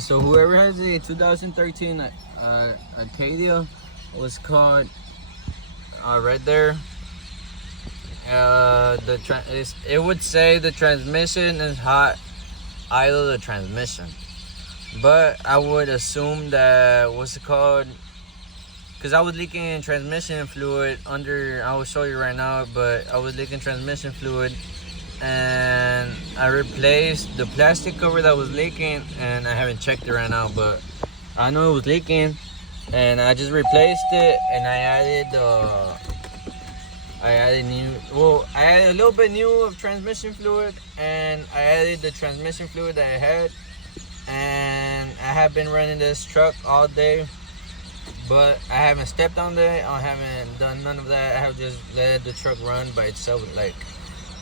So whoever has a 2013 Acadia was caught right there. It would say the transmission is hot, idle the transmission. But I would assume that because I was leaking transmission fluid under. I will show you right now, but I was leaking transmission fluid, and I replaced the plastic cover that was leaking, and I haven't checked it right now, but I know it was leaking, and I just replaced it, and I added I added a little bit new of transmission fluid, and I added the transmission fluid that I had, and I have been running this truck all day, but I haven't stepped on it. I haven't done none of that. I have just let the truck run by itself, like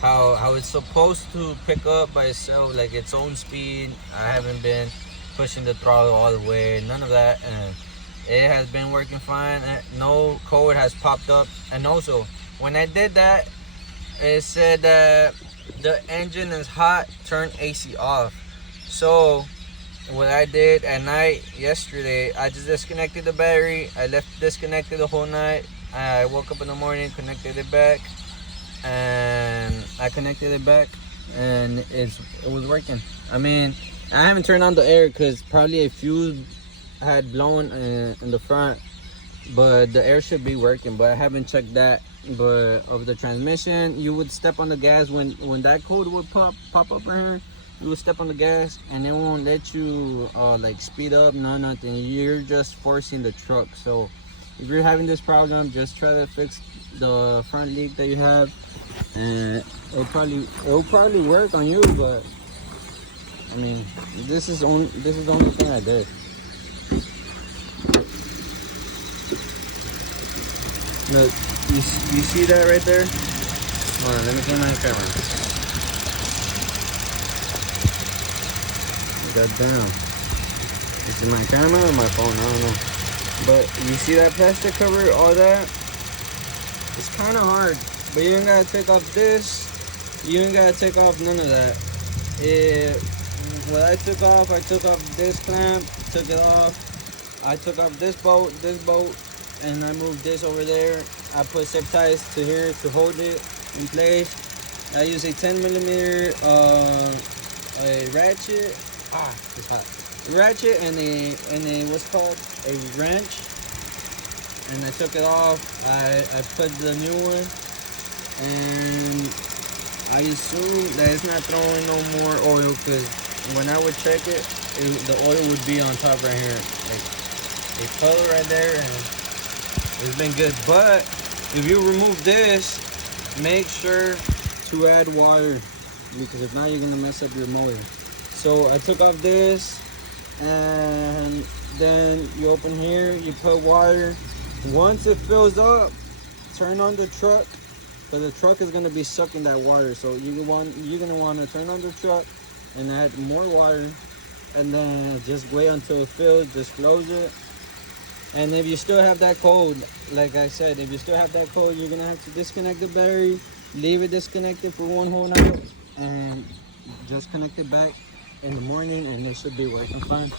how it's supposed to pick up by itself, like its own speed. I haven't been pushing the throttle all the way, none of that, and it has been working fine. No code has popped up. And also, when I did that, it said that the engine is hot, turn AC off. So what I did at night yesterday, I just disconnected the battery. I left it disconnected the whole night. I woke up in the morning, connected it back, and it was working. I mean, I haven't turned on the air because probably a fuse had blown in the front, but the air should be working, but I haven't checked that. But of the transmission, you would step on the gas when that code would pop up right here. You would step on the gas and it won't let you like speed up, nothing. You're just forcing the truck. So if you're having this problem, just try to fix the front leak that you have, and it'll probably work on you. But I mean, this is the only thing I did. Look, you see that right there? Hold on, let me get my camera. That down. Is it my camera or my phone? I don't know. But you see that plastic cover, all that? It's kind of hard. But you ain't gotta take off this. You ain't gotta take off none of that. What I took off this clamp, took it off. I took off this bolt, and I moved this over there. I put zip ties to here to hold it in place. I use a 10mm a ratchet. It's hot. A ratchet and a what's called a wrench. And I took it off. I put the new one, and I assume that it's not throwing no more oil, because when I would check it, the oil would be on top right here, like a color right there, and it's been good. But if you remove this, make sure to add water, because if not, you're gonna mess up your motor. So I took off this, and then you open here, you put water. Once it fills up, turn on the truck, but the truck is gonna be sucking that water. So you're gonna want to turn on the truck and add more water, and then just wait until it fills. Just close it. And if you still have that cold, like I said, if you still have that cold, you're gonna have to disconnect the battery, leave it disconnected for one whole night, and just connect it back in the morning, and it should be working fine.